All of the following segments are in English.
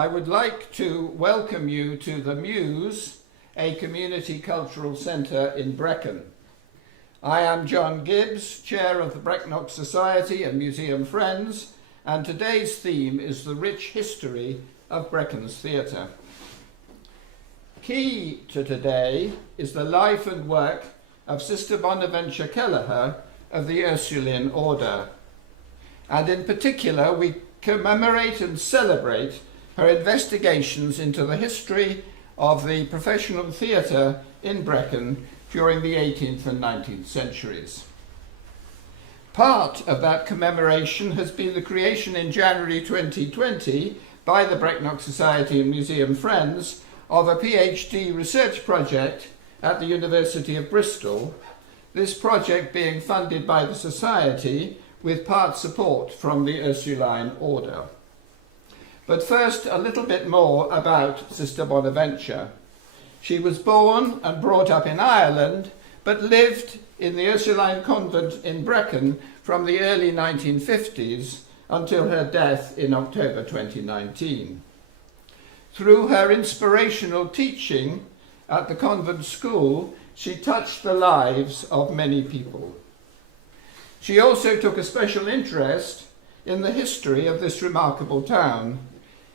I would like to welcome you to the Muse, a community cultural centre in Brecon. I am John Gibbs, Chair of the Brecknock Society and Museum Friends, and today's theme is the rich history of Brecon's theatre. Key to today is the life and work of Sister Bonaventure Kelleher of the Ursuline Order, and in particular we commemorate and celebrate her investigations into the history of the professional theatre in Brecon during the 18th and 19th centuries. Part of that commemoration has been the creation in January 2020 by the Brecknock Society and Museum Friends of a PhD research project at the University of Bristol, this project being funded by the Society with part support from the Ursuline Order. But first, a little bit more about Sister Bonaventure. She was born and brought up in Ireland, but lived in the Ursuline convent in Brecon from the early 1950s until her death in October 2019. Through her inspirational teaching at the convent school, she touched the lives of many people. She also took a special interest in the history of this remarkable town,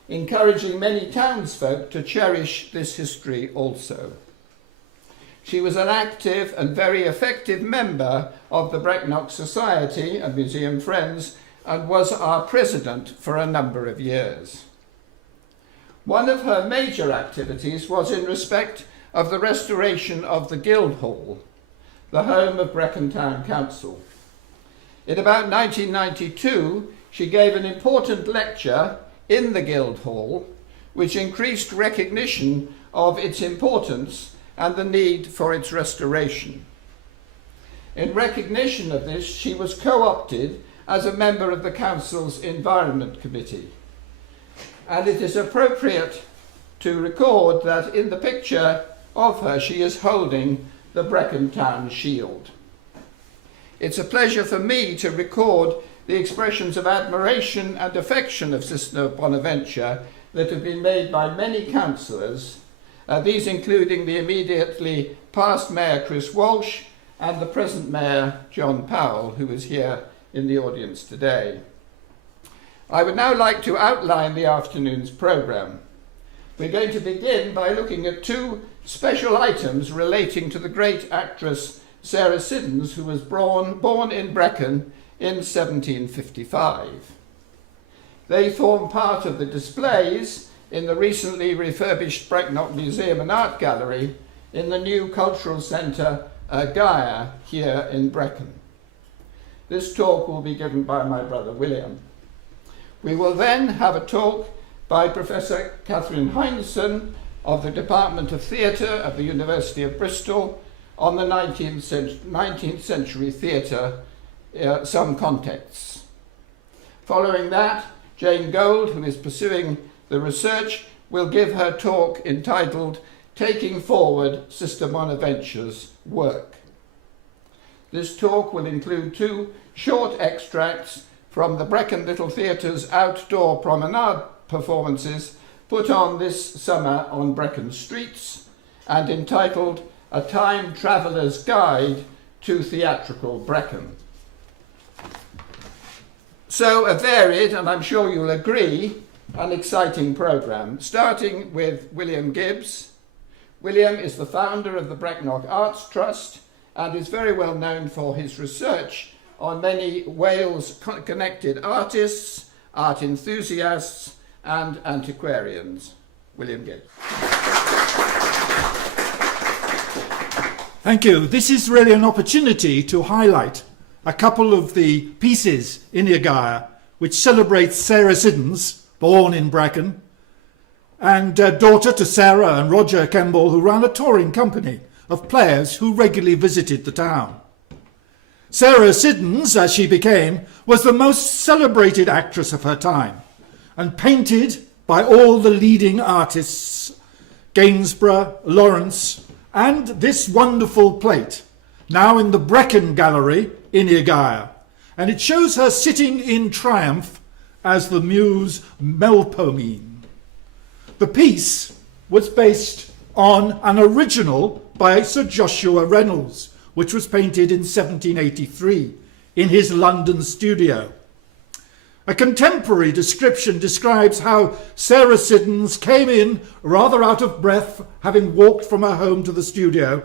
encouraging many townsfolk to cherish this history also. She was an active and very effective member of the Brecknock Society and Museum Friends and was our president for a number of years. One of her major activities was in respect of the restoration of the Guildhall, the home of Brecon Town Council. In about 1992, she gave an important lecture in the Guildhall, which increased recognition of its importance and the need for its restoration. In recognition of this, she was co-opted as a member of the Council's Environment Committee. And it is appropriate to record that in the picture of her, she is holding the Brecon Town Shield. It's a pleasure for me to record the expressions of admiration and affection of Sister Bonaventure that have been made by many councillors, these including the immediately past Mayor Chris Walsh and the present Mayor John Powell, who is here in the audience today. I would now like to outline the afternoon's programme. We're going to begin by looking at two special items relating to the great actress Sarah Siddons, who was born in Brecon in 1755. They form part of the displays in the recently refurbished Brecknock Museum and Art Gallery in the new cultural centre Gaia here in Brecon. This talk will be given by my brother William. We will then have a talk by Professor Catherine Heinsohn of the Department of Theatre of the University of Bristol on the 19th century theatre, some contexts. Following that, Jayne Gold, who is pursuing the research, will give her talk entitled Taking Forward Sister Bonaventure's Work. This talk will include two short extracts from the Brecon Little Theatre's outdoor promenade performances put on this summer on Brecon streets and entitled A Time Traveller's Guide to Theatrical Brecon. So a varied, and I'm sure you'll agree, an exciting programme, starting with William Gibbs. William is the founder of the Brecknock Arts Trust and is very well known for his research on many Wales-connected artists, art enthusiasts, and antiquarians. William Gibbs. Thank you. This is really an opportunity to highlight a couple of the pieces in Gaia which celebrates Sarah Siddons, born in Brecon, and daughter to Sarah and Roger Kemble, who ran a touring company of players who regularly visited the town. Sarah Siddons, as she became, was the most celebrated actress of her time and painted by all the leading artists, Gainsborough, Lawrence, and this wonderful plate, now in the Brecon Gallery in Gaia, and it shows her sitting in triumph as the muse Melpomene. The piece was based on an original by Sir Joshua Reynolds, which was painted in 1783 in his London studio. A contemporary description describes how Sarah Siddons came in rather out of breath, having walked from her home to the studio.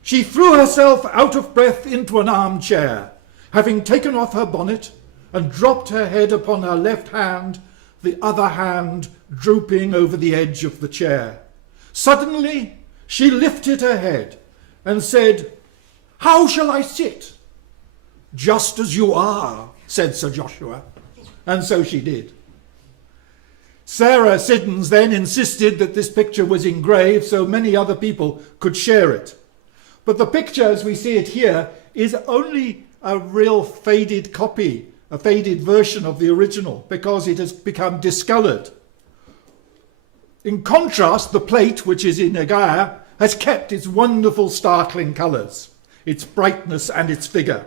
She threw herself out of breath into an armchair, having taken off her bonnet and dropped her head upon her left hand, the other hand drooping over the edge of the chair. Suddenly, she lifted her head and said, "How shall I sit?" "Just as you are," said Sir Joshua. And so she did. Sarah Siddons then insisted that this picture was engraved so many other people could share it. But the picture, as we see it here, is only a real faded copy, a faded version of the original, because it has become discoloured. In contrast, the plate, which is in Agaya, has kept its wonderful startling colours, its brightness and its figure.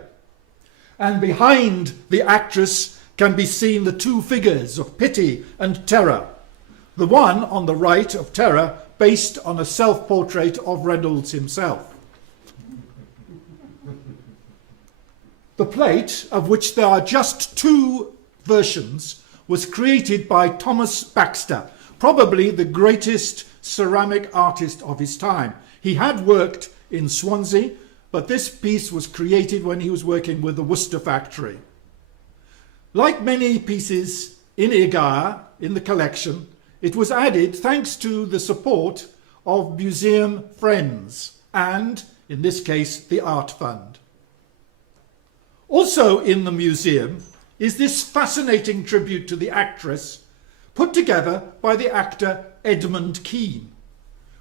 And behind the actress can be seen the two figures of pity and terror. The one on the right of terror, based on a self-portrait of Reynolds himself. The plate, of which there are just two versions, was created by Thomas Baxter, probably the greatest ceramic artist of his time. He had worked in Swansea, but this piece was created when he was working with the Worcester factory. Like many pieces in Igaya, in the collection, it was added thanks to the support of museum friends and, in this case, the Art Fund. Also in the museum is this fascinating tribute to the actress put together by the actor Edmund Kean,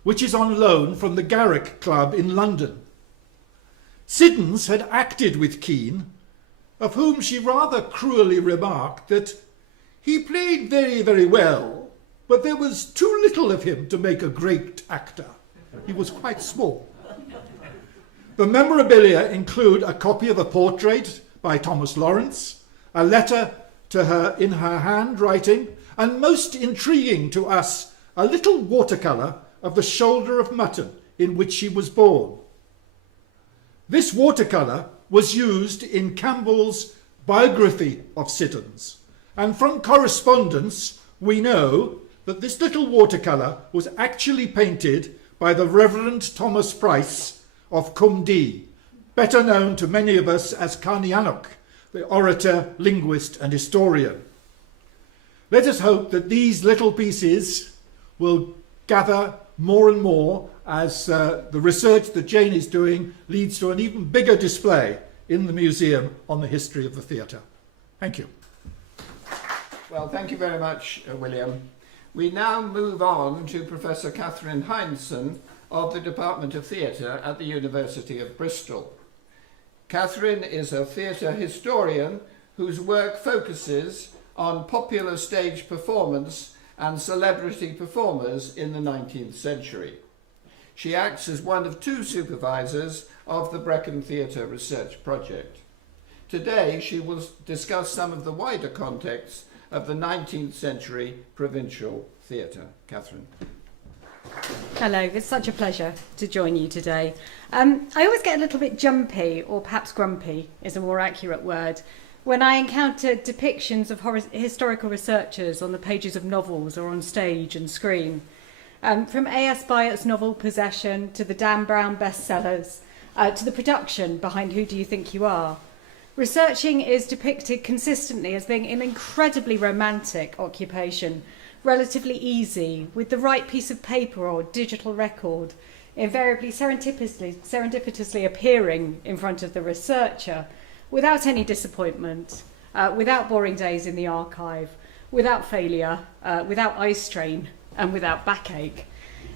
which is on loan from the Garrick Club in London. Siddons had acted with Kean, of whom she rather cruelly remarked that he played very, very well, but there was too little of him to make a great actor. He was quite small. The memorabilia include a copy of a portrait by Thomas Lawrence, a letter to her in her handwriting, and most intriguing to us, a little watercolour of the shoulder of mutton in which she was born. This watercolour was used in Campbell's biography of Siddons, and from correspondence we know that this little watercolour was actually painted by the Reverend Thomas Price of Cumdee, better known to many of us as Carnianok, the orator, linguist and historian. Let us hope that these little pieces will gather more and more as the research that Jayne is doing leads to an even bigger display in the museum on the history of the theatre. Thank you. Well, thank you very much, William. We now move on to Professor Catherine Heinsohn of the Department of Theatre at the University of Bristol. Catherine is a theatre historian whose work focuses on popular stage performance and celebrity performers in the 19th century. She acts as one of two supervisors of the Brecon Theatre Research Project. Today, she will discuss some of the wider context of the 19th century provincial theatre. Catherine. Hello, it's such a pleasure to join you today. I always get a little bit jumpy, or perhaps grumpy is a more accurate word, when I encounter depictions of historical researchers on the pages of novels or on stage and screen. From A.S. Byatt's novel Possession to the Dan Brown bestsellers, to the production behind Who Do You Think You Are? Researching is depicted consistently as being an incredibly romantic occupation, relatively easy, with the right piece of paper or digital record, invariably serendipitously appearing in front of the researcher, without any disappointment, without boring days in the archive, without failure, without eye strain, and without backache.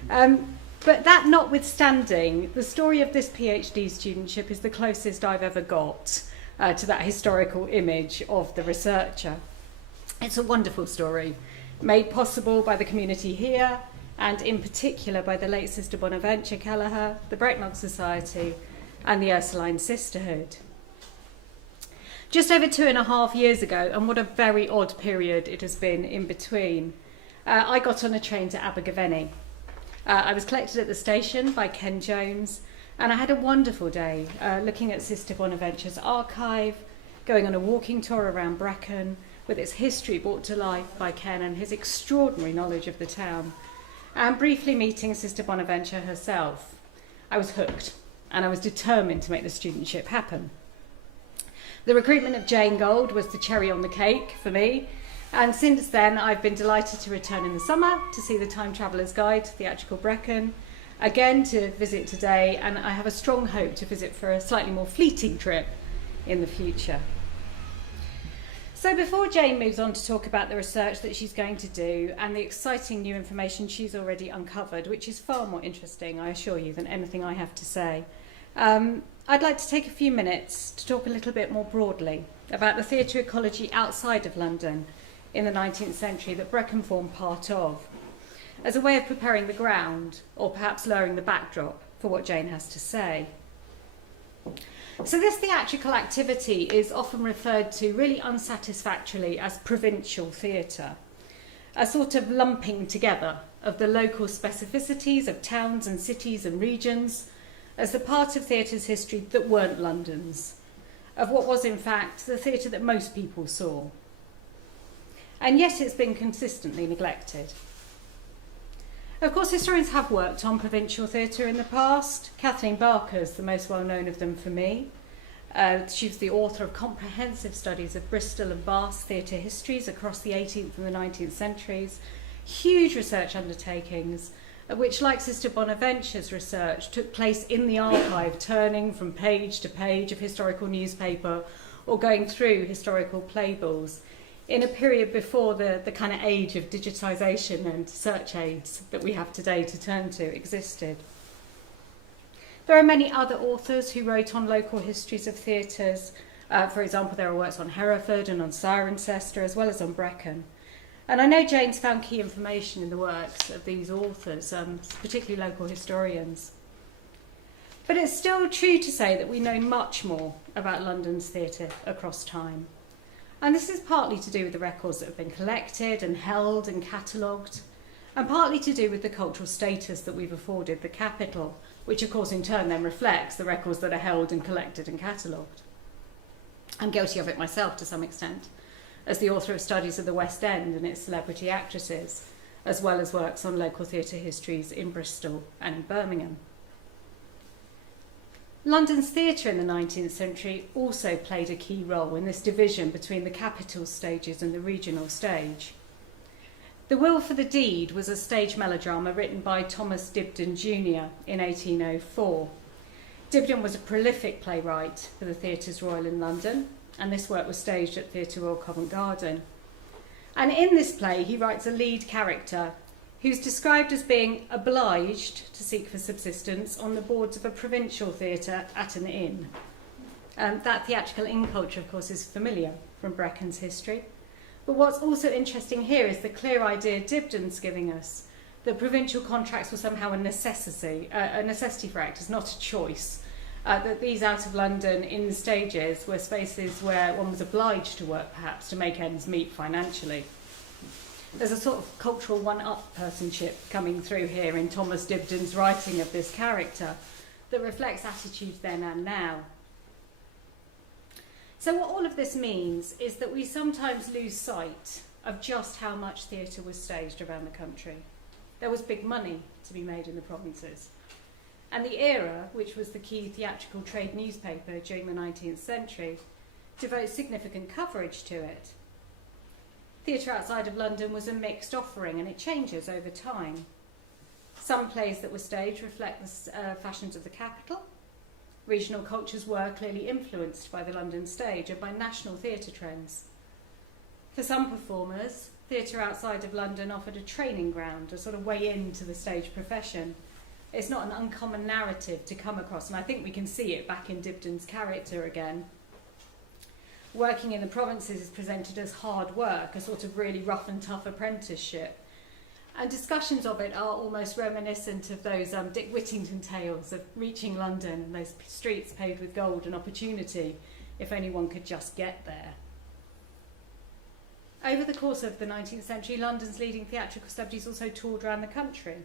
But that notwithstanding, the story of this PhD studentship is the closest I've ever got to that historical image of the researcher. It's a wonderful story, made possible by the community here, and in particular by the late Sister Bonaventure Kelleher, the Brecknock Society, and the Ursuline Sisterhood. Just over 2.5 years ago, and what a very odd period it has been in between, I got on a train to Abergavenny. I was collected at the station by Ken Jones, and I had a wonderful day looking at Sister Bonaventure's archive, going on a walking tour around Brecon, with its history brought to life by Ken and his extraordinary knowledge of the town, and briefly meeting Sister Bonaventure herself. I was hooked, and I was determined to make the studentship happen. The recruitment of Jayne Gold was the cherry on the cake for me, and since then I've been delighted to return in the summer to see the Time Traveller's Guide to Theatrical Brecon, again to visit today, and I have a strong hope to visit for a slightly more fleeting trip in the future. So before Jayne moves on to talk about the research that she's going to do and the exciting new information she's already uncovered, which is far more interesting, I assure you, than anything I have to say, I'd like to take a few minutes to talk a little bit more broadly about the theatre ecology outside of London in the 19th century that Brecon formed part of, as a way of preparing the ground, or perhaps lowering the backdrop for what Jayne has to say. So this theatrical activity is often referred to really unsatisfactorily as provincial theatre, a sort of lumping together of the local specificities of towns and cities and regions as the part of theatre's history that weren't London's, of what was in fact the theatre that most people saw. And yet it's been consistently neglected. Of course, historians have worked on provincial theatre in the past. Kathleen Barker's the most well-known of them for me. She was the author of comprehensive studies of Bristol and Bath's theatre histories across the 18th and the 19th centuries, huge research undertakings, which, like Sister Bonaventure's research, took place in the archive, turning from page to page of historical newspaper or going through historical playbills, in a period before the kind of age of digitisation and search aids that we have today to turn to existed. There are many other authors who wrote on local histories of theatres. For example, there are works on Hereford and on Cirencester, as well as on Brecon. And I know Jayne's found key information in the works of these authors, particularly local historians. But it's still true to say that we know much more about London's theatre across time. And this is partly to do with the records that have been collected and held and catalogued, and partly to do with the cultural status that we've afforded the capital, which of course in turn then reflects the records that are held and collected and catalogued. I'm guilty of it myself to some extent, as the author of studies of the West End and its celebrity actresses, as well as works on local theatre histories in Bristol and in Birmingham. London's theatre in the 19th century also played a key role in this division between the capital stages and the regional stage. The Will for the Deed was a stage melodrama written by Thomas Dibdin Jr. in 1804. Dibdin was a prolific playwright for the Theatres Royal in London, and this work was staged at Theatre Royal Covent Garden. And in this play, he writes a lead character who's described as being obliged to seek for subsistence on the boards of a provincial theatre at an inn. That theatrical inn culture, of course, is familiar from Brecon's history. But what's also interesting here is the clear idea Dibdin's giving us that provincial contracts were somehow a necessity for actors, not a choice. That these out of London inn stages were spaces where one was obliged to work, perhaps, to make ends meet financially. There's a sort of cultural one-up personship coming through here in Thomas Dibdin's writing of this character that reflects attitudes then and now. So what all of this means is that we sometimes lose sight of just how much theatre was staged around the country. There was big money to be made in the provinces. And the Era, which was the key theatrical trade newspaper during the 19th century, devotes significant coverage to it. Theatre outside of London was a mixed offering, and it changes over time. Some plays that were staged reflect the fashions of the capital. Regional cultures were clearly influenced by the London stage and by national theatre trends. For some performers, theatre outside of London offered a training ground, a sort of way into the stage profession. It's not an uncommon narrative to come across, and I think we can see it back in Dibdin's character again. Working in the provinces is presented as hard work, a sort of really rough and tough apprenticeship. And discussions of it are almost reminiscent of those Dick Whittington tales of reaching London and those streets paved with gold and opportunity, if anyone could just get there. Over the course of the 19th century, London's leading theatrical celebrities also toured around the country.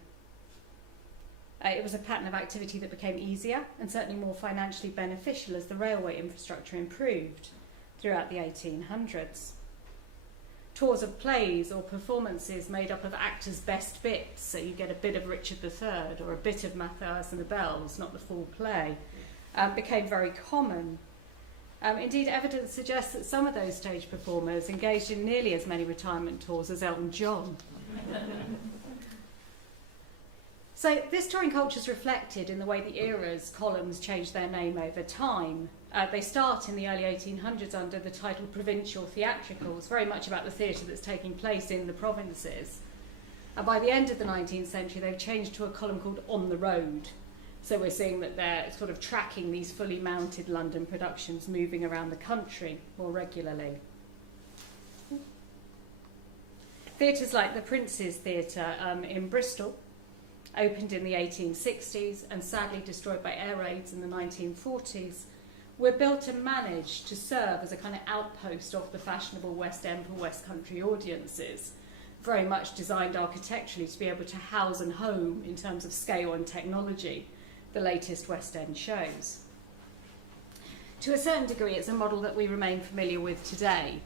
It was a pattern of activity that became easier and certainly more financially beneficial as the railway infrastructure improved throughout the 1800s. Tours of plays or performances made up of actors' best bits, so you get a bit of Richard III or a bit of Matthias and the Bells, not the full play, became very common. Indeed, evidence suggests that some of those stage performers engaged in nearly as many retirement tours as Elton John. So this touring culture is reflected in the way the era's columns changed their name over time. They start in the early 1800s under the title Provincial Theatricals, very much about the theatre that's taking place in the provinces. And by the end of the 19th century, they've changed to a column called On the Road. So we're seeing that they're sort of tracking these fully mounted London productions moving around the country more regularly. Theatres like the Prince's Theatre in Bristol opened in the 1860s and sadly destroyed by air raids in the 1940s, were built and managed to serve as a kind of outpost of the fashionable West End for West Country audiences, very much designed architecturally to be able to house and home, in terms of scale and technology, the latest West End shows. To a certain degree, it's a model that we remain familiar with today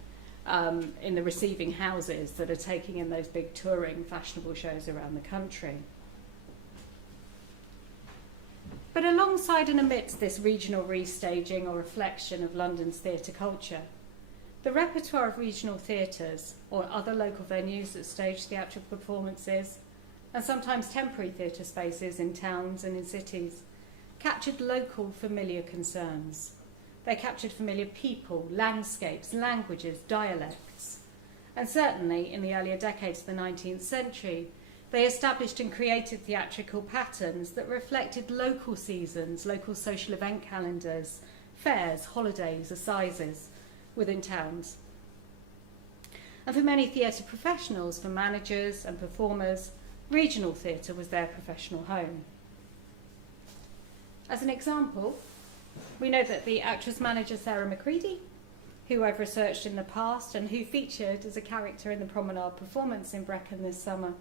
in the receiving houses that are taking in those big touring fashionable shows around the country. But alongside and amidst this regional restaging or reflection of London's theatre culture, the repertoire of regional theatres or other local venues that stage theatrical performances, and sometimes temporary theatre spaces in towns and in cities, captured local familiar concerns. They captured familiar people, landscapes, languages, dialects. And certainly in the earlier decades of the 19th century, they established and created theatrical patterns that reflected local seasons, local social event calendars, fairs, holidays, assizes within towns. And for many theatre professionals, for managers and performers, regional theatre was their professional home. As an example, we know that the actress-manager Sarah Macready, who I've researched in the past and who featured as a character in the Promenade performance in Brecon this summer,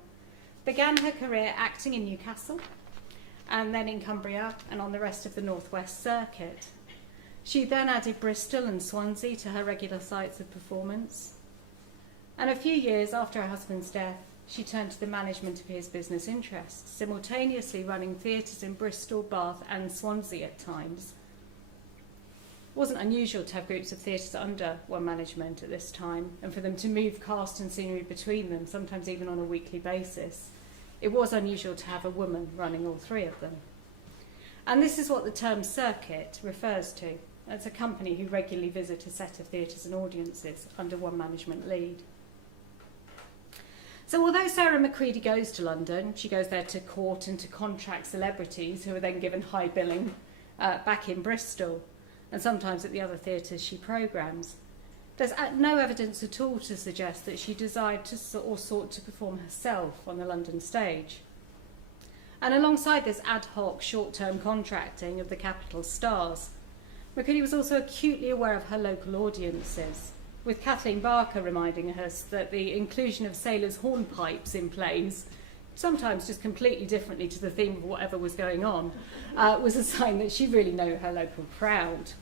began her career acting in Newcastle and then in Cumbria and on the rest of the North West circuit. She then added Bristol and Swansea to her regular sites of performance. And a few years after her husband's death, she turned to the management of his business interests, simultaneously running theatres in Bristol, Bath and Swansea at times. It wasn't unusual to have groups of theatres under one management at this time, and for them to move cast and scenery between them, sometimes even on a weekly basis. It was unusual to have a woman running all three of them. And this is what the term circuit refers to. It's a company who regularly visit a set of theatres and audiences under one management lead. So although Sarah Macready goes to London, she goes there to court and to contract celebrities who are then given high billing back in Bristol, and sometimes at the other theatres she programmes. There's no evidence at all to suggest that she desired to or sought to perform herself on the London stage. And alongside this ad hoc short-term contracting of the capital stars, Macready was also acutely aware of her local audiences, with Kathleen Barker reminding us that the inclusion of sailors' hornpipes in plays, sometimes just completely differently to the theme of whatever was going on, was a sign that she really knew her local crowd.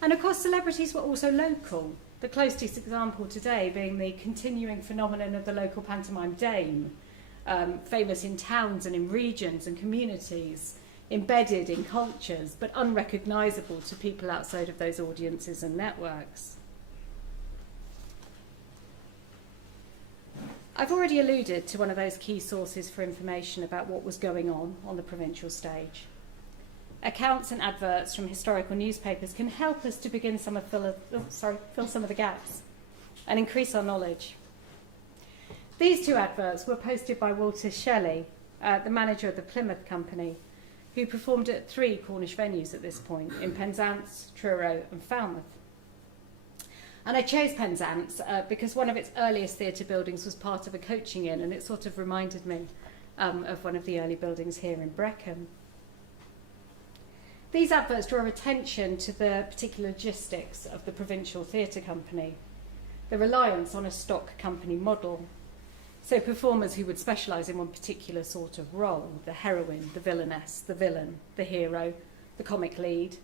And of course, celebrities were also local, the closest example today being the continuing phenomenon of the local pantomime dame, famous in towns and in regions and communities, embedded in cultures, but unrecognisable to people outside of those audiences and networks. I've already alluded to one of those key sources for information about what was going on the provincial stage. Accounts and adverts from historical newspapers can help us to begin fill some of the gaps and increase our knowledge. These two adverts were posted by Walter Shelley, the manager of the Plymouth Company, who performed at 3 Cornish venues at this point, in Penzance, Truro and Falmouth. And I chose Penzance because one of its earliest theatre buildings was part of a coaching inn, and it sort of reminded me of one of the early buildings here in Brecon. These adverts draw attention to the particular logistics of the provincial theatre company. the reliance on a stock company model. So performers who would specialise in one particular sort of role, the heroine, the villainess, the villain, the hero, the comic lead,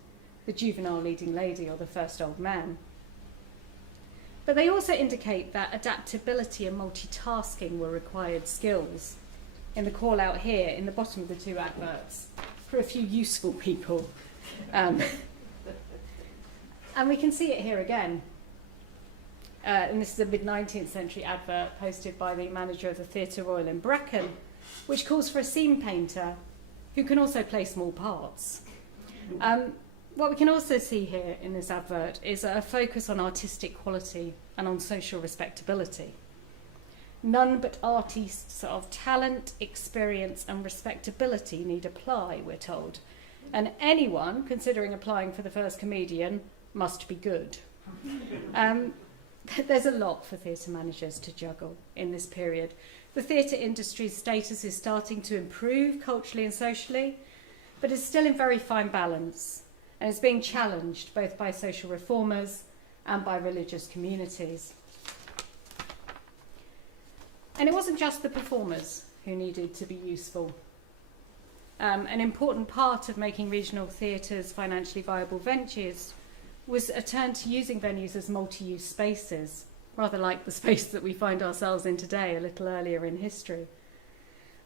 the juvenile leading lady, or the first old man. But they also indicate that adaptability and multitasking were required skills. In the call out here, in the bottom of the two adverts, for a few useful people. And we can see it here again. And this is a mid-19th century advert posted by the manager of the Theatre Royal in Brecon, which calls for a scene painter who can also play small parts. What we can also see here in this advert is a focus on artistic quality and on social respectability. None but artists of talent, experience and respectability need apply, we're told. And anyone considering applying for the first comedian must be good. There's a lot for theatre managers to juggle in this period. The theatre industry's status is starting to improve culturally and socially, but is still in very fine balance and is being challenged both by social reformers and by religious communities. And it wasn't just the performers who needed to be useful. An important part of making regional theatres financially viable ventures was a turn to using venues as multi-use spaces, rather like the space that we find ourselves in today a little earlier in history.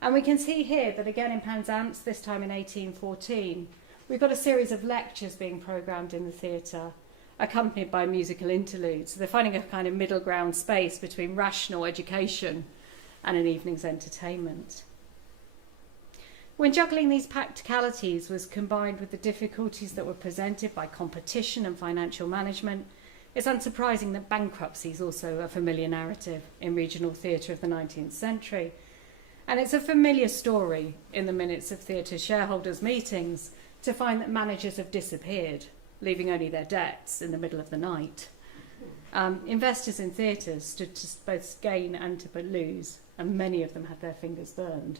And we can see here that again in Penzance, this time in 1814, we've got a series of lectures being programmed in the theatre, accompanied by musical interludes. So they're finding a kind of middle ground space between rational education and an evening's entertainment. When juggling these practicalities was combined with the difficulties that were presented by competition and financial management, it's unsurprising that bankruptcy is also a familiar narrative in regional theatre of the 19th century. And it's a familiar story in the minutes of theatre shareholders' meetings to find that managers have disappeared, leaving only their debts in the middle of the night. Investors in theatres stood to both gain and to lose, and many of them had their fingers burned.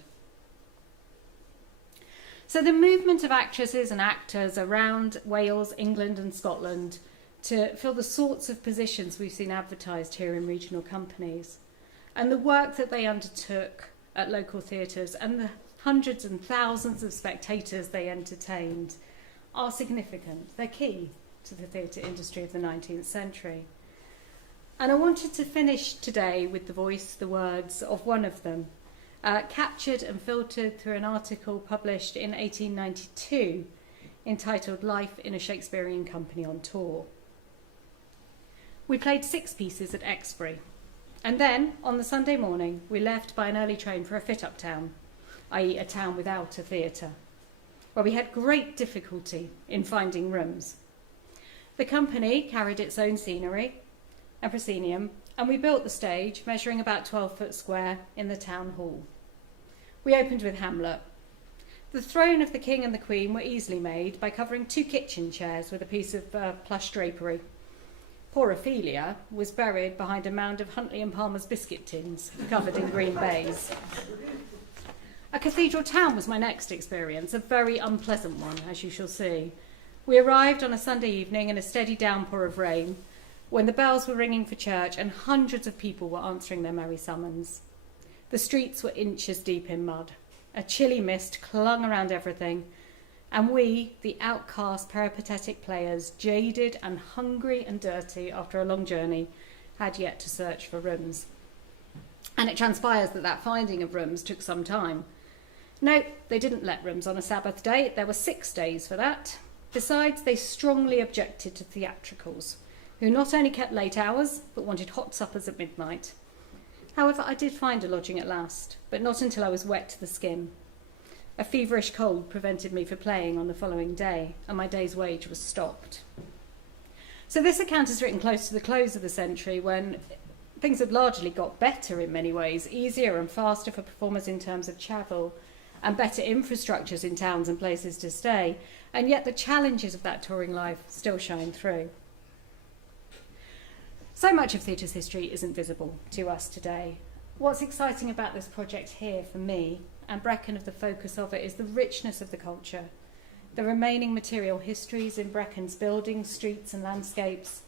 So the movement of actresses and actors around Wales, England and Scotland to fill the sorts of positions we've seen advertised here in regional companies, and the work that they undertook at local theatres and the hundreds and thousands of spectators they entertained are significant. They're key to the theatre industry of the 19th century. And I wanted to finish today with the voice, the words of one of them, captured and filtered through an article published in 1892 entitled Life in a Shakespearean Company on Tour. We played 6 pieces at Exbury, and then on the Sunday morning we left by an early train for a fit-up town, i.e. a town without a theatre, where we had great difficulty in finding rooms. The company carried its own scenery and proscenium, and we built the stage, measuring about 12 foot square, in the town hall. We opened with Hamlet. The throne of the king and the queen were easily made by covering 2 kitchen chairs with a piece of plush drapery. Poor Ophelia was buried behind a mound of Huntley and Palmer's biscuit tins, covered in green baize. A cathedral town was my next experience, a very unpleasant one, as you shall see. We arrived on a Sunday evening in a steady downpour of rain, when the bells were ringing for church and hundreds of people were answering their merry summons. The streets were inches deep in mud. A chilly mist clung around everything, and we, the outcast peripatetic players, jaded and hungry and dirty after a long journey, had yet to search for rooms. And it transpires that finding of rooms took some time. No, they didn't let rooms on a Sabbath day. There were 6 days for that. Besides, they strongly objected to theatricals, who not only kept late hours, but wanted hot suppers at midnight. However, I did find a lodging at last, but not until I was wet to the skin. A feverish cold prevented me from playing on the following day, and my day's wage was stopped. So this account is written close to the close of the century, when things had largely got better in many ways, easier and faster for performers in terms of travel, and better infrastructures in towns and places to stay, and yet the challenges of that touring life still shine through. So much of theatre's history isn't visible to us today. What's exciting about this project here for me, and Brecon of the focus of it, is the richness of the culture, the remaining material histories in Brecon's buildings, streets and landscapes,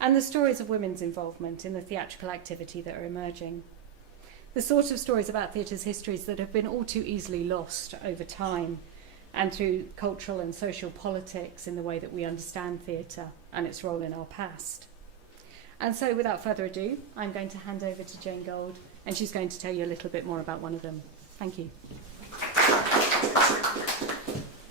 and the stories of women's involvement in the theatrical activity that are emerging. The sort of stories about theatre's histories that have been all too easily lost over time and through cultural and social politics in the way that we understand theatre and its role in our past. And so, without further ado, I'm going to hand over to Jayne Gold, and she's going to tell you a little bit more about one of them. Thank you.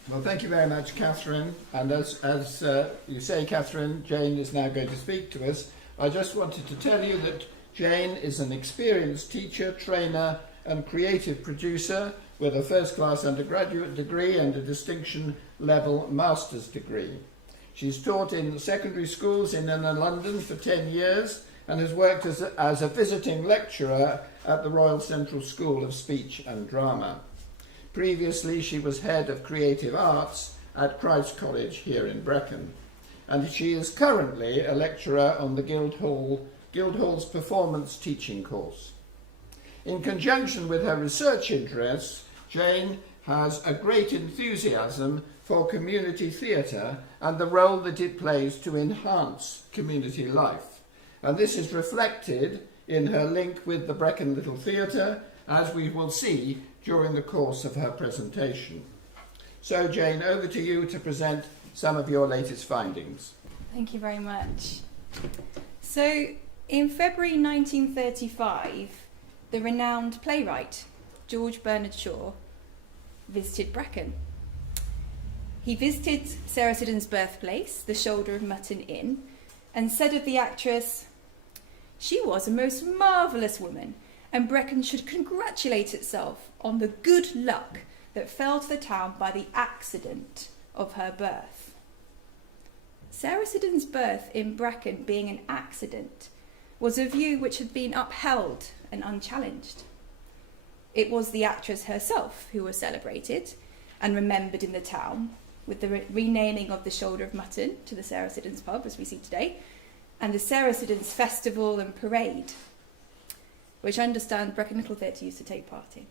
Well, thank you very much, Catherine. And as you say, Catherine, Jayne is now going to speak to us. I just wanted to tell you that Jayne is an experienced teacher, trainer, and creative producer with a first-class undergraduate degree and a distinction-level master's degree. She's taught in secondary schools in inner London for 10 years and has worked as a visiting lecturer at the Royal Central School of Speech and Drama. Previously, she was head of creative arts at Christ College here in Brecon, and she is currently a lecturer on the Guildhall's performance teaching course. In conjunction with her research interests, Jayne has a great enthusiasm for community theatre and the role that it plays to enhance community life. And this is reflected in her link with the Brecon Little Theatre, as we will see during the course of her presentation. So, Jayne, over to you to present some of your latest findings. Thank you very much. So, in February 1935, the renowned playwright George Bernard Shaw visited Brecon. He visited Sarah Siddons' birthplace, the Shoulder of Mutton Inn, and said of the actress, "She was a most marvellous woman, and Brecon should congratulate itself on the good luck that fell to the town by the accident of her birth." Sarah Siddons' birth in Brecon being an accident was a view which had been upheld and unchallenged. It was the actress herself who was celebrated and remembered in the town, with the renaming of the Shoulder of Mutton to the Sarah Siddons pub, as we see today, and the Sarah Siddons Festival and Parade, which I understand Brecon Little Theatre used to take part in.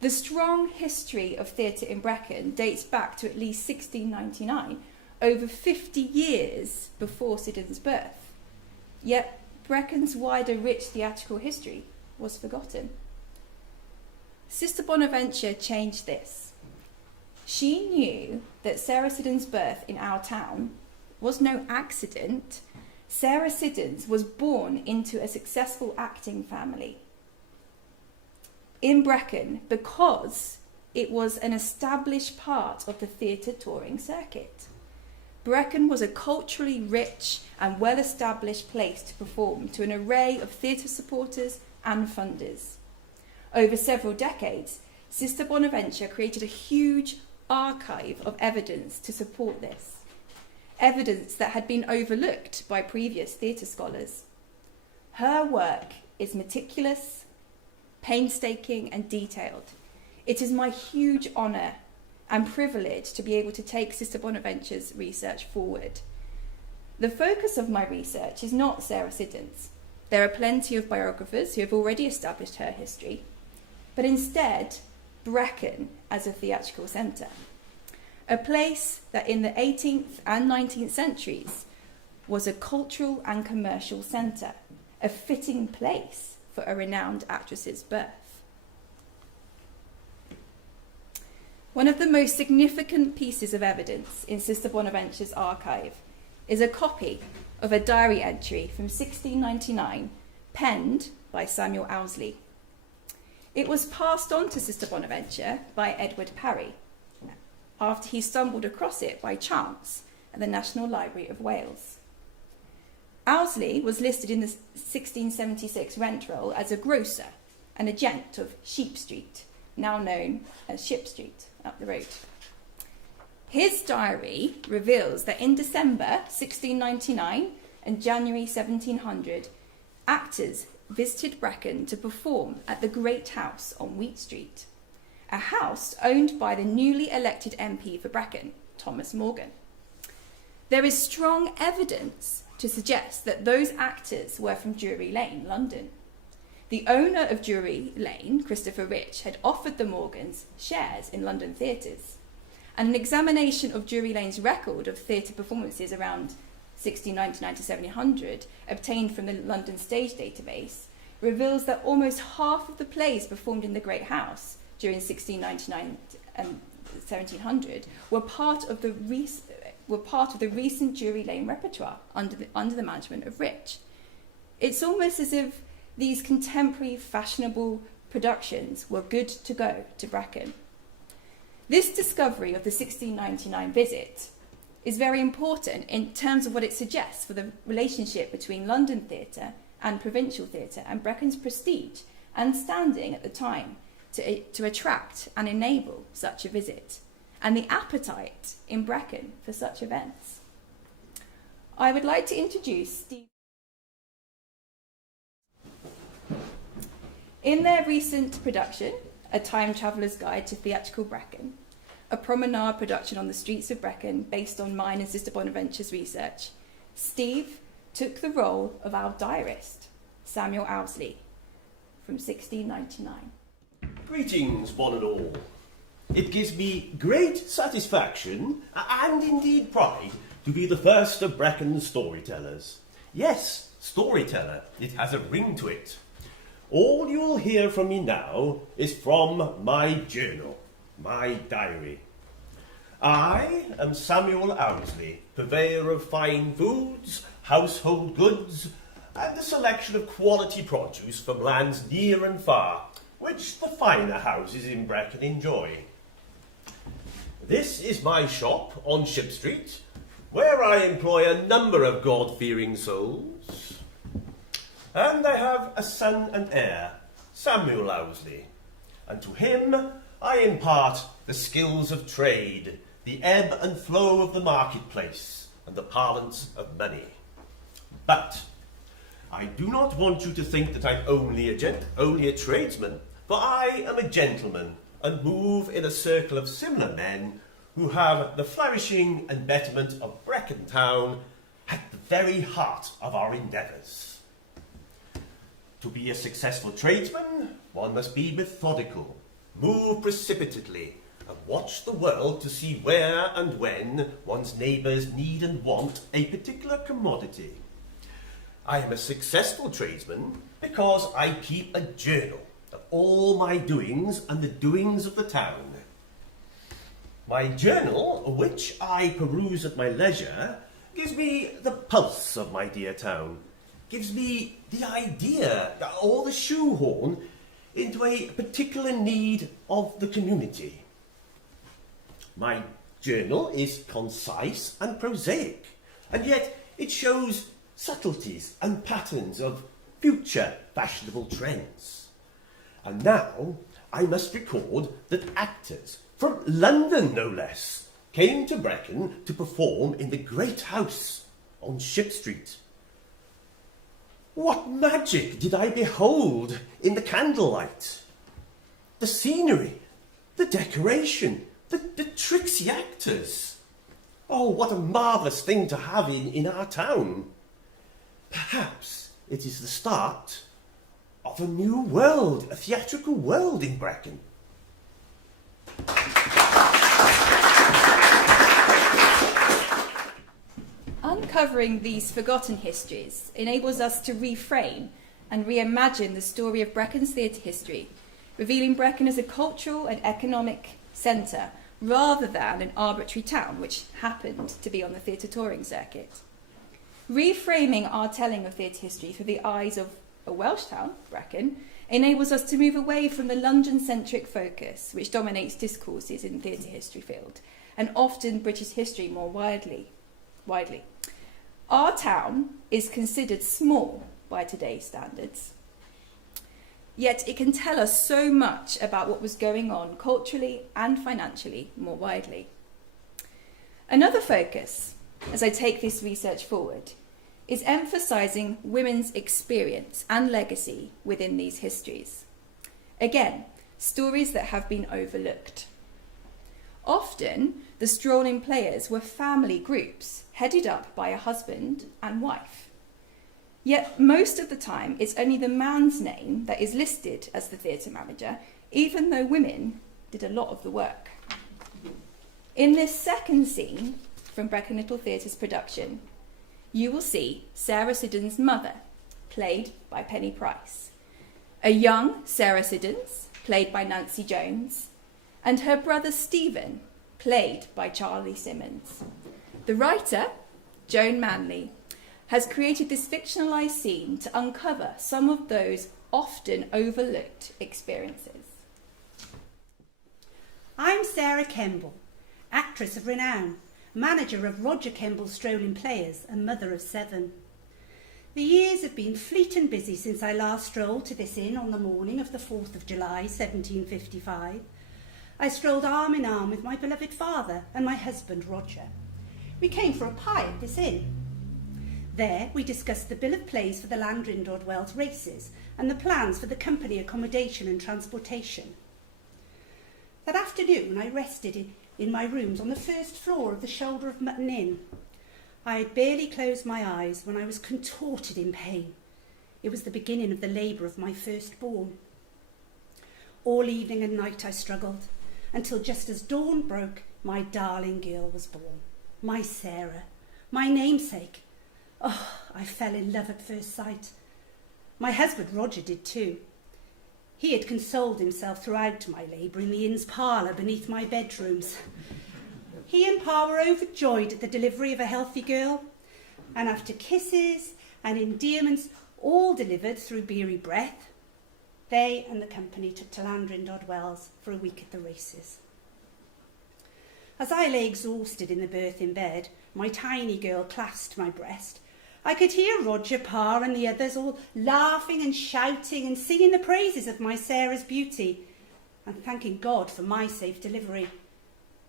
The strong history of theatre in Brecon dates back to at least 1699, over 50 years before Siddons' birth. Yet Brecon's wider rich theatrical history was forgotten. Sister Bonaventure changed this. She knew that Sarah Siddons' birth in our town was no accident. Sarah Siddons was born into a successful acting family in Brecon because it was an established part of the theatre touring circuit. Brecon was a culturally rich and well-established place to perform to an array of theatre supporters and funders. Over several decades, Sister Bonaventure created a huge archive of evidence to support this, evidence that had been overlooked by previous theatre scholars. Her work is meticulous, painstaking and detailed. It is my huge honour and privilege to be able to take Sister Bonaventure's research forward. The focus of my research is not Sarah Siddons. There are plenty of biographers who have already established her history, but instead Brecon as a theatrical centre, a place that in the 18th and 19th centuries was a cultural and commercial centre, a fitting place for a renowned actress's birth. One of the most significant pieces of evidence in Sister Bonaventure's archive is a copy of a diary entry from 1699 penned by Samuel Owsley. It was passed on to Sister Bonaventure by Edward Parry after he stumbled across it by chance at the National Library of Wales. Owsley was listed in the 1676 rent roll as a grocer and a gent of Sheep Street, now known as Ship Street, up the road. His diary reveals that in December 1699 and January 1700, actors visited Brecon to perform at the Great House on Wheat Street, a house owned by the newly elected MP for Brecon, Thomas Morgan. There is strong evidence to suggest that those actors were from Drury Lane, London. The owner of Drury Lane, Christopher Rich, had offered the Morgans shares in London theatres, and an examination of Drury Lane's record of theatre performances around 1699 to 1700, obtained from the London Stage Database, reveals that almost half of the plays performed in the Great House during 1699 and 1700 were part of the recent Drury Lane repertoire under the management of Rich. It's almost as if these contemporary fashionable productions were good to go to Brecon. This discovery of the 1699 visit is very important in terms of what it suggests for the relationship between London theatre and provincial theatre, and Brecon's prestige and standing at the time to attract and enable such a visit, and the appetite in Brecon for such events. I would like to introduce Steve. In their recent production, A Time Traveller's Guide to Theatrical Brecon, a promenade production on the streets of Brecon based on mine and Sister Bonaventure's research, Steve took the role of our diarist, Samuel Owsley, from 1699. Greetings, one and all. It gives me great satisfaction, and indeed pride, to be the first of Brecon's storytellers. Yes, storyteller, it has a ring to it. All you'll hear from me now is from my journal, my diary. I am Samuel Owsley, purveyor of fine foods, household goods, and a selection of quality produce from lands near and far, which the finer houses in Brecon enjoy. This is my shop on Ship Street, where I employ a number of God-fearing souls. And I have a son and heir, Samuel Owsley, and to him I impart the skills of trade, the ebb and flow of the marketplace, and the parlance of money. But I do not want you to think that I'm only a tradesman, for I am a gentleman and move in a circle of similar men who have the flourishing and betterment of Brecon town at the very heart of our endeavours. To be a successful tradesman, one must be methodical, move precipitately, and watch the world to see where and when one's neighbours need and want a particular commodity. I am a successful tradesman because I keep a journal of all my doings and the doings of the town. My journal, which I peruse at my leisure, gives me the pulse of my dear town, gives me the idea or the shoehorn into a particular need of the community. My journal is concise and prosaic, and yet it shows subtleties and patterns of future fashionable trends. And now I must record that actors, from London no less, came to Brecon to perform in the Great House on Ship Street. What magic did I behold in the candlelight? The scenery, the decoration, the tricksy actors. Oh, what a marvellous thing to have in our town. Perhaps it is the start of a new world, a theatrical world in Brecon. Uncovering these forgotten histories enables us to reframe and reimagine the story of Brecon's theatre history, revealing Brecon as a cultural and economic centre rather than an arbitrary town which happened to be on the theatre touring circuit. Reframing our telling of theatre history through the eyes of a Welsh town, Brecon, enables us to move away from the London-centric focus which dominates discourses in the theatre history field, and often British history more widely. Our town is considered small by today's standards, yet it can tell us so much about what was going on culturally and financially more widely. Another focus, as I take this research forward, is emphasising women's experience and legacy within these histories. Again, stories that have been overlooked. Often, the strolling players were family groups headed up by a husband and wife. Yet most of the time, it's only the man's name that is listed as the theatre manager, even though women did a lot of the work. In this second scene from Brecon Little Theatre's production, you will see Sarah Siddons' mother, played by Penny Price, a young Sarah Siddons, played by Nancy Jones, and her brother Stephen, played by Charlie Simmons. The writer, Joan Manley, has created this fictionalised scene to uncover some of those often overlooked experiences. I'm Sarah Kemble, actress of renown, manager of Roger Kemble's Strolling Players and mother of 7. The years have been fleet and busy since I last strolled to this inn on the morning of the 4th of July 1755. I strolled arm in arm with my beloved father and my husband Roger. We came for a pie at this inn. There we discussed the bill of plays for the Landrindod Wells races and the plans for the company accommodation and transportation. That afternoon I rested in my rooms on the first floor of the Shoulder of Mutton Inn. I had barely closed my eyes when I was contorted in pain. It was the beginning of the labour of my firstborn. All evening and night I struggled, until just as dawn broke, my darling girl was born. My Sarah, my namesake. Oh, I fell in love at first sight. My husband Roger did too. He had consoled himself throughout my labour in the inn's parlour beneath my bedrooms. He and Pa were overjoyed at the delivery of a healthy girl, and after kisses and endearments, all delivered through beery breath, they and the company took to Landrindod Wells for a week at the races. As I lay exhausted in the berth in bed, my tiny girl clasped my breast, I could hear Roger, Pa and the others all laughing and shouting and singing the praises of my Sarah's beauty and thanking God for my safe delivery.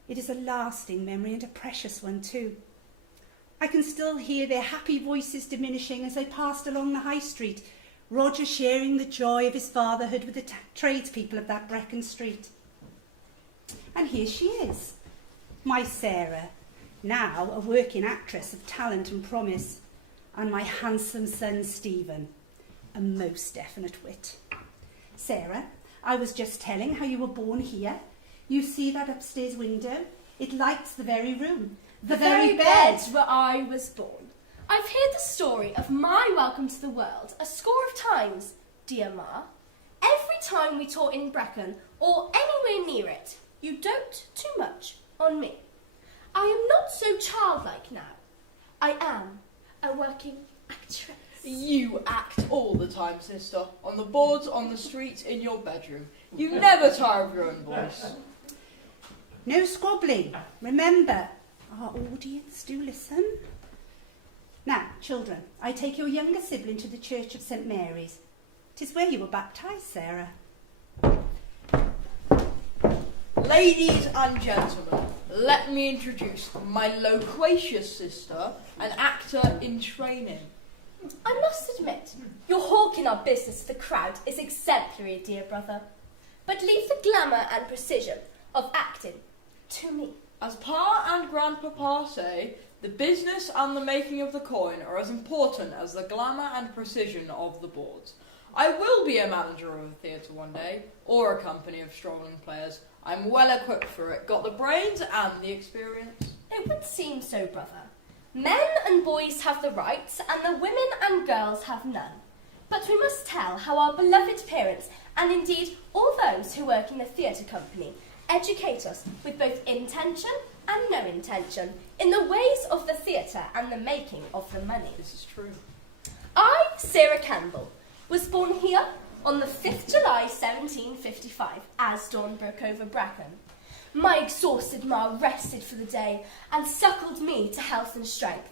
It is a lasting memory and a precious one too. I can still hear their happy voices diminishing as they passed along the high street, Roger sharing the joy of his fatherhood with the tradespeople of that Brecon street. And here she is, my Sarah, now a working actress of talent and promise, and my handsome son Stephen, a most definite wit. Sarah, I was just telling how you were born here. You see that upstairs window? It lights the very room, the very bed where I was born. I've heard the story of my welcome to the world a score of times, dear Ma. Every time we taught in Brecon, or anywhere near it, you dote too much on me. I am not so childlike now. I am a working actress. You act all the time, sister. On the boards, on the streets, in your bedroom. You never tire of your own voice. No squabbling. Remember, our audience do listen. Now, children, I take your younger sibling to the Church of St. Mary's. 'Tis where you were baptised, Sarah. Ladies and gentlemen, let me introduce my loquacious sister, an actor in training. I must admit, your hawking our business to the crowd is exemplary, dear brother. But leave the glamour and precision of acting to me. As Pa and Grandpapa say, the business and the making of the coin are as important as the glamour and precision of the boards. I will be a manager of a theatre one day, or a company of strolling players. I'm well equipped for it, got the brains and the experience. It would seem so, brother. Men and boys have the rights, and the women and girls have none. But we must tell how our beloved parents, and indeed all those who work in the theatre company, educate us with both intention and no intention in the ways of the theatre and the making of the money. This is true. I, Sarah Campbell, was born here on the 5th July 1755, as dawn broke over Brecon. My exhausted ma rested for the day and suckled me to health and strength.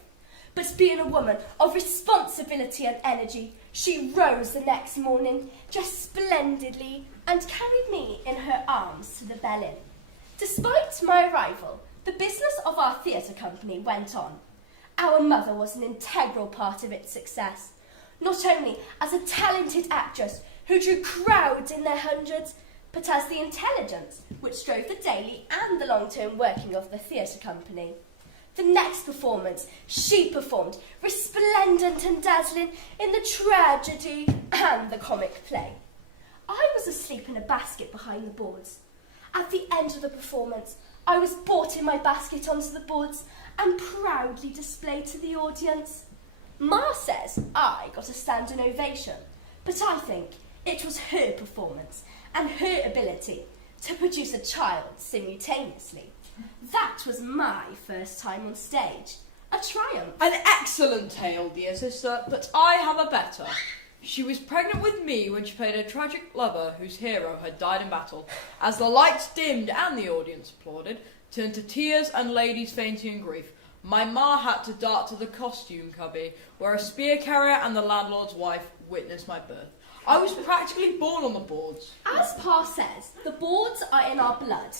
But being a woman of responsibility and energy, she rose the next morning, dressed splendidly, and carried me in her arms to the Bell Inn. Despite my arrival, the business of our theatre company went on. Our mother was an integral part of its success, not only as a talented actress who drew crowds in their hundreds, but as the intelligence which drove the daily and the long-term working of the theatre company. The next performance she performed, resplendent and dazzling, in the tragedy and the comic play. I was asleep in a basket behind the boards. At the end of the performance, I was brought in my basket onto the boards and proudly displayed to the audience. Ma says I got a standing ovation, but I think it was her performance and her ability to produce a child simultaneously. That was my first time on stage. A triumph. An excellent tale, dear sister, but I have a better. She was pregnant with me when she played a tragic lover whose hero had died in battle. As the lights dimmed and the audience applauded, turned to tears and ladies fainting in grief, my ma had to dart to the costume cubby, where a spear carrier and the landlord's wife witnessed my birth. I was practically born on the boards. As Pa says, the boards are in our blood.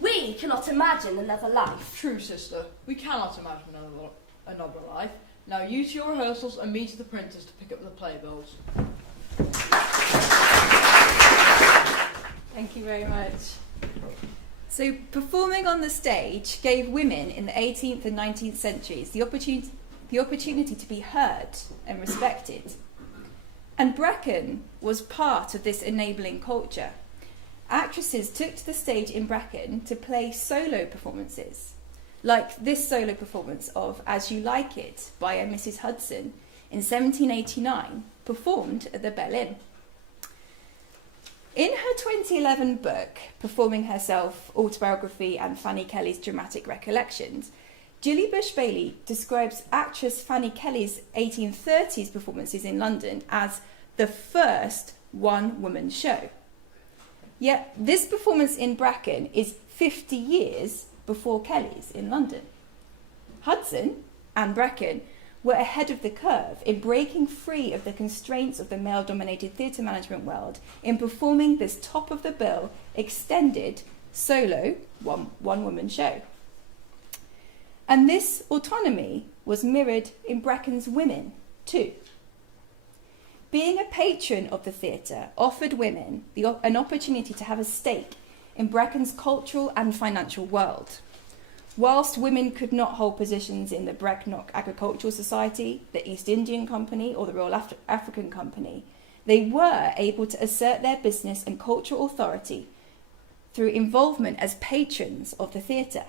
We cannot imagine another life. True, sister. We cannot imagine another life. Now you to your rehearsals and me to the printers to pick up the playbills. Thank you very much. So, performing on the stage gave women in the 18th and 19th centuries the opportunity to be heard and respected. And Brecon was part of this enabling culture. Actresses took to the stage in Brecon to play solo performances, like this solo performance of As You Like It by a Mrs. Hudson in 1789, performed at the Bell Inn. In her 2011 book, Performing Herself, Autobiography and Fanny Kelly's Dramatic Recollections, Julie Bush-Bailey describes actress Fanny Kelly's 1830s performances in London as the first one-woman show. Yet this performance in Brecon is 50 years before Kelly's in London. Hudson and Brecon were ahead of the curve in breaking free of the constraints of the male-dominated theatre management world in performing this top-of-the-bill, extended, solo, one-woman show. And this autonomy was mirrored in Brecon's women, too. Being a patron of the theatre offered women an opportunity to have a stake in Brecon's cultural and financial world. Whilst women could not hold positions in the Brecknock Agricultural Society, the East Indian Company or the Royal African Company, they were able to assert their business and cultural authority through involvement as patrons of the theatre.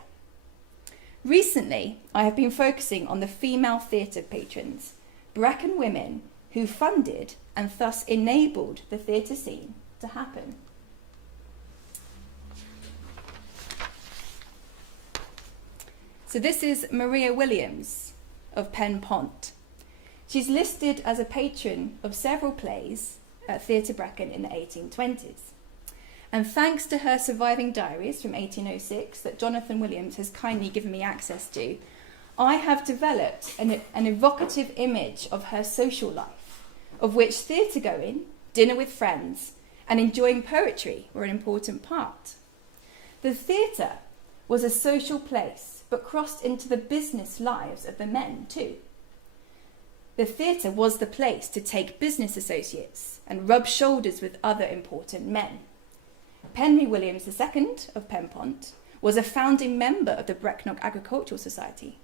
Recently, I have been focusing on the female theatre patrons, Brecon women who funded and thus enabled the theatre scene to happen. So this is Maria Williams of Pen Pont. She's listed as a patron of several plays at Theatre Brecon in the 1820s. And thanks to her surviving diaries from 1806 that Jonathan Williams has kindly given me access to, I have developed an evocative image of her social life, of which theatre-going, dinner with friends, and enjoying poetry were an important part. The theatre was a social place, but crossed into the business lives of the men too. The theatre was the place to take business associates and rub shoulders with other important men. Henry Williams II of Pen Pont was a founding member of the Brecknock Agricultural Society.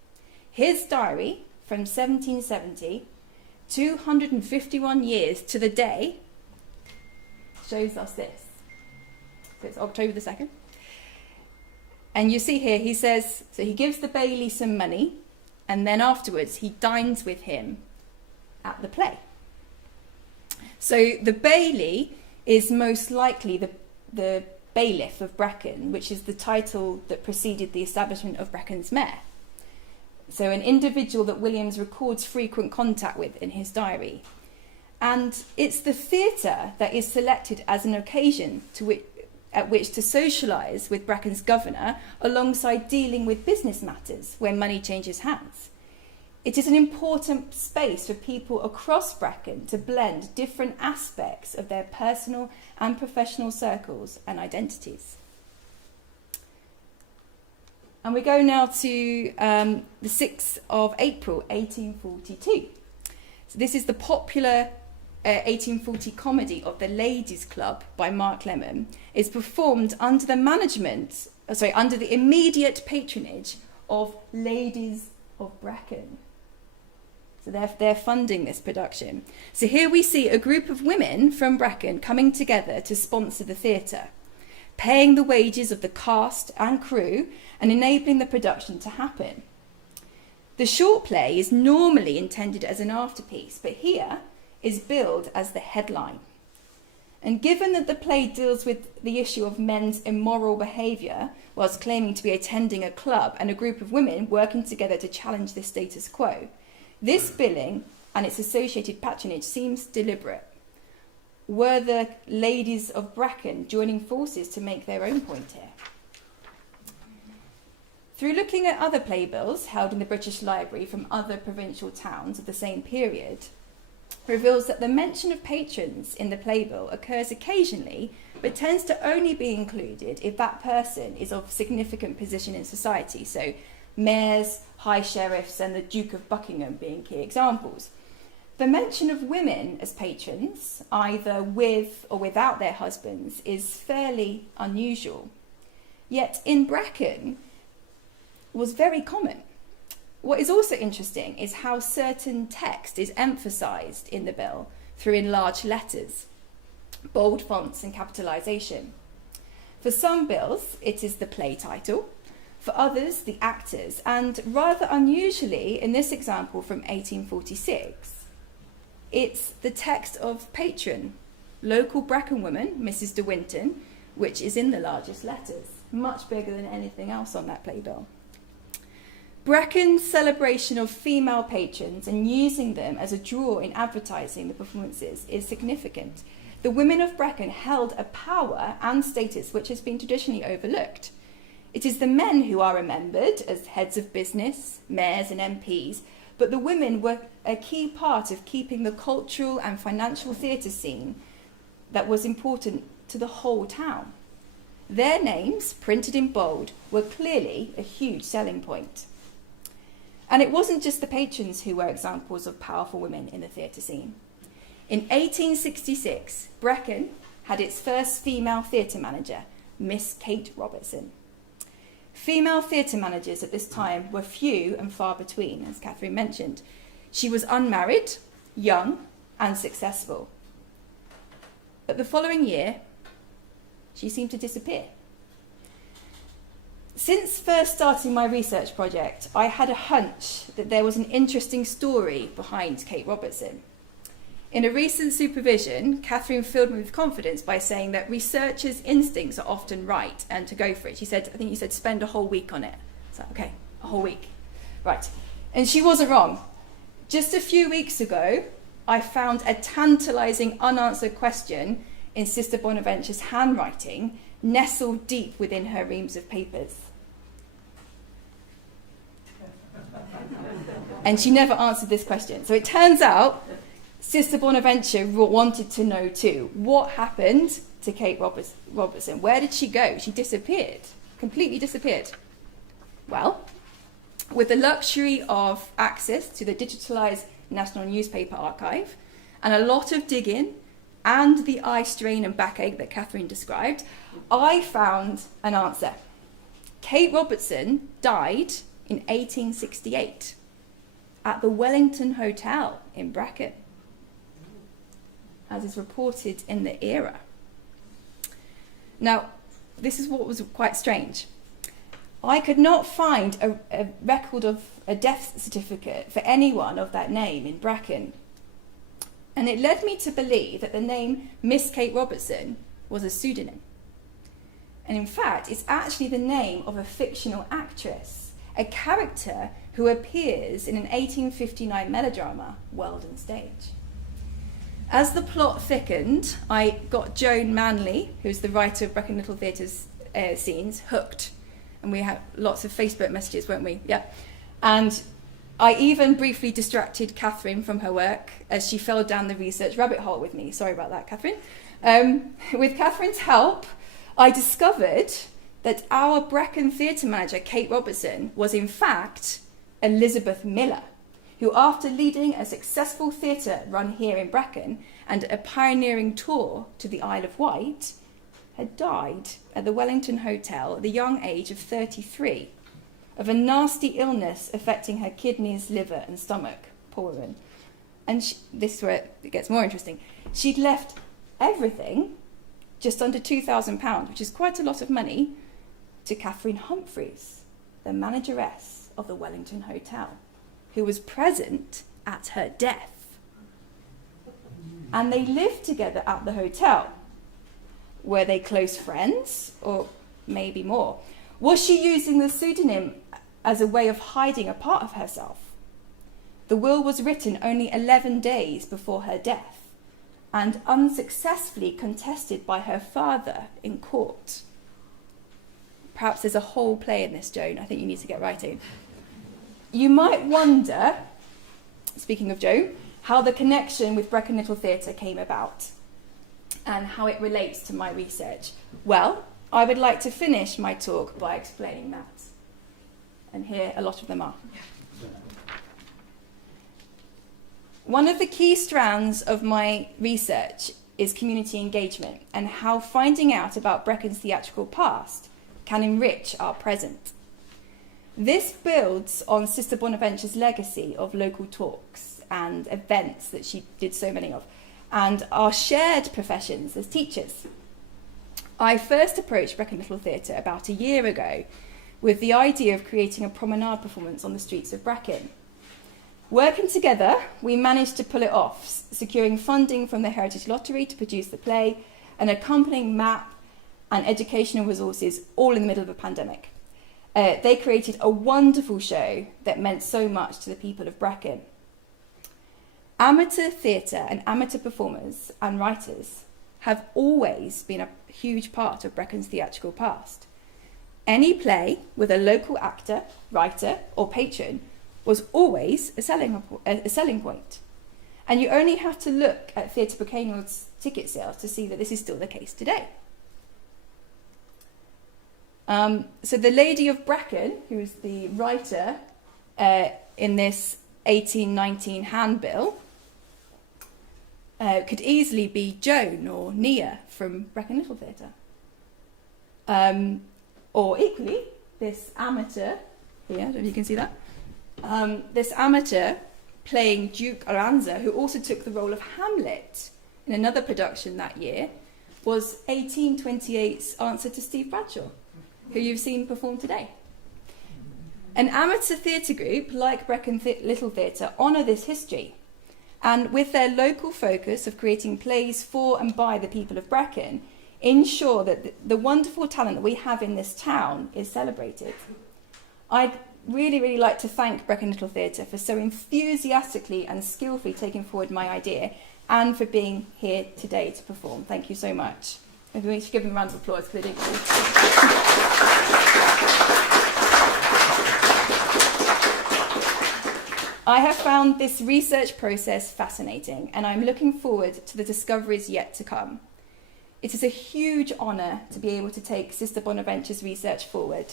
His diary from 1770, 251 years to the day, shows us this. So it's October the 2nd. And you see here, he says, so he gives the bailey some money, and then afterwards he dines with him at the play. So the bailey is most likely the bailiff of Brecon, which is the title that preceded the establishment of Brecon's mayor. So an individual that Williams records frequent contact with in his diary. And it's the theatre that is selected as an occasion at which to socialise with Brecon's governor alongside dealing with business matters when money changes hands. It is an important space for people across Brecon to blend different aspects of their personal and professional circles and identities. And we go now to the 6th of April, 1842. So this is the popular 1840 comedy of The Ladies' Club by Mark Lemon. Is performed under the under the immediate patronage of Ladies of Brecon. So they're funding this production. So here we see a group of women from Brecon coming together to sponsor the theatre, paying the wages of the cast and crew and enabling the production to happen. The short play is normally intended as an afterpiece, but here is billed as the headline. And given that the play deals with the issue of men's immoral behaviour whilst claiming to be attending a club and a group of women working together to challenge the status quo, this billing and its associated patronage seems deliberate. Were the ladies of Brecon joining forces to make their own point here? Through looking at other playbills held in the British Library from other provincial towns of the same period, reveals that the mention of patrons in the playbill occurs occasionally, but tends to only be included if that person is of significant position in society. So mayors, high sheriffs, and the Duke of Buckingham being key examples. The mention of women as patrons, either with or without their husbands, is fairly unusual. Yet in Brecon was very common. What is also interesting is how certain text is emphasised in the bill through enlarged letters, bold fonts and capitalisation. For some bills, it is the play title, for others, the actors, and rather unusually, in this example from 1846, it's the text of patron, local Brecon woman, Mrs. de Winton, which is in the largest letters, much bigger than anything else on that playbill. Brecon's celebration of female patrons and using them as a draw in advertising the performances is significant. The women of Brecon held a power and status which has been traditionally overlooked. It is the men who are remembered as heads of business, mayors and MPs, but the women were a key part of keeping the cultural and financial theatre scene that was important to the whole town. Their names, printed in bold, were clearly a huge selling point. And it wasn't just the patrons who were examples of powerful women in the theatre scene. In 1866, Brecon had its first female theatre manager, Miss Kate Robertson. Female theatre managers at this time were few and far between, as Catherine mentioned. She was unmarried, young, and successful. But the following year, she seemed to disappear. Since first starting my research project, I had a hunch that there was an interesting story behind Kate Robertson. In a recent supervision, Catherine filled me with confidence by saying that researchers' instincts are often right and to go for it. She said, I think you said, spend a whole week on it. I was like, okay, a whole week. Right. And she wasn't wrong. Just a few weeks ago, I found a tantalising unanswered question in Sister Bonaventure's handwriting, nestled deep within her reams of papers. And she never answered this question. So it turns out Sister Bonaventure wanted to know too, what happened to Kate Robertson? Where did she go? She disappeared, completely disappeared. Well, with the luxury of access to the digitalised National Newspaper Archive and a lot of digging and the eye strain and backache that Catherine described, I found an answer. Kate Robertson died in 1868 at the Wellington Hotel in Brecon, as is reported in the Era. Now, this is what was quite strange. I could not find a record of a death certificate for anyone of that name in Brecon. And it led me to believe that the name Miss Kate Robertson was a pseudonym. And in fact, it's actually the name of a fictional actress, a character who appears in an 1859 melodrama, World and Stage. As the plot thickened, I got Joan Manley, who's the writer of Brecon Little Theatre's scenes, hooked. And we had lots of Facebook messages, weren't we? Yeah. And I even briefly distracted Catherine from her work as she fell down the research rabbit hole with me. Sorry about that, Catherine. With Catherine's help, I discovered that our Brecon theatre manager, Kate Robertson, was in fact Elizabeth Miller, who after leading a successful theatre run here in Brecon and a pioneering tour to the Isle of Wight, had died at the Wellington Hotel at the young age of 33 of a nasty illness affecting her kidneys, liver and stomach. Poor woman. And this is where it gets more interesting. She'd left everything, just under £2,000, which is quite a lot of money, to Catherine Humphreys, the manageress of the Wellington Hotel. who was present at her death. And they lived together at the hotel. Were they close friends, or maybe more? Was she using the pseudonym as a way of hiding a part of herself? The will was written only 11 days before her death and unsuccessfully contested by her father in court. Perhaps there's a whole play in this, Joan. I think you need to get writing. You might wonder, speaking of Joan, how the connection with Brecon Little Theatre came about and how it relates to my research. Well, I would like to finish my talk by explaining that. And here a lot of them are. One of the key strands of my research is community engagement and how finding out about Brecon's theatrical past can enrich our present. This builds on Sister Bonaventure's legacy of local talks and events that she did so many of, and our shared professions as teachers. I first approached Brecon Little Theatre about a year ago with the idea of creating a promenade performance on the streets of Brecon. Working together, we managed to pull it off, securing funding from the Heritage Lottery to produce the play, an accompanying map and educational resources, all in the middle of a pandemic. They created a wonderful show that meant so much to the people of Brecon. Amateur theatre and amateur performers and writers have always been a huge part of Brecon's theatrical past. Any play with a local actor, writer or patron was always a selling point. And you only have to look at Theatre Breconial's ticket sales to see that this is still the case today. So the Lady of Brecon, who is the writer in this 1819 handbill, could easily be Joan or Nia from Brecon Little Theatre. Or equally, this amateur, here, I don't know if you can see that, this amateur playing Duke Aranza, who also took the role of Hamlet in another production that year, was 1828's answer to Steve Bradshaw, who you've seen perform today. An amateur theatre group like Brecon Little Theatre honour this history, and with their local focus of creating plays for and by the people of Brecon, ensure that the wonderful talent that we have in this town is celebrated. I'd really like to thank Brecon Little Theatre for so enthusiastically and skillfully taking forward my idea and for being here today to perform. Thank you so much. Maybe we should give them a round of applause because they did. I have found this research process fascinating and I'm looking forward to the discoveries yet to come. It is a huge honour to be able to take Sister Bonaventure's research forward.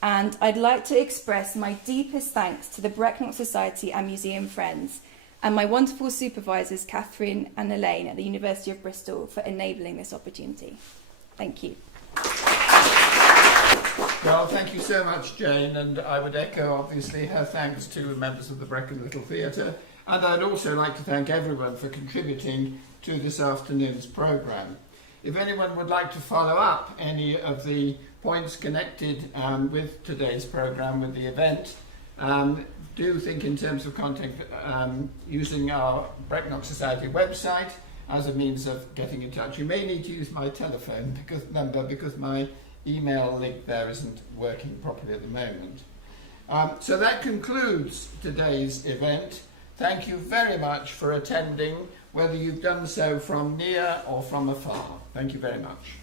And I'd like to express my deepest thanks to the Brecknock Society and Museum friends and my wonderful supervisors, Catherine and Elaine at the University of Bristol, for enabling this opportunity. Thank you. Well, thank you so much, Jane, and I would echo, obviously, her thanks to members of the Brecon Little Theatre, and I'd also like to thank everyone for contributing to this afternoon's programme. If anyone would like to follow up any of the points connected with today's programme, with the event, do think in terms of contact using our Brecknock Society website as a means of getting in touch. You may need to use my telephone number because my email link there isn't working properly at the moment. So that concludes today's event. Thank you very much for attending, whether you've done so from near or from afar. Thank you very much.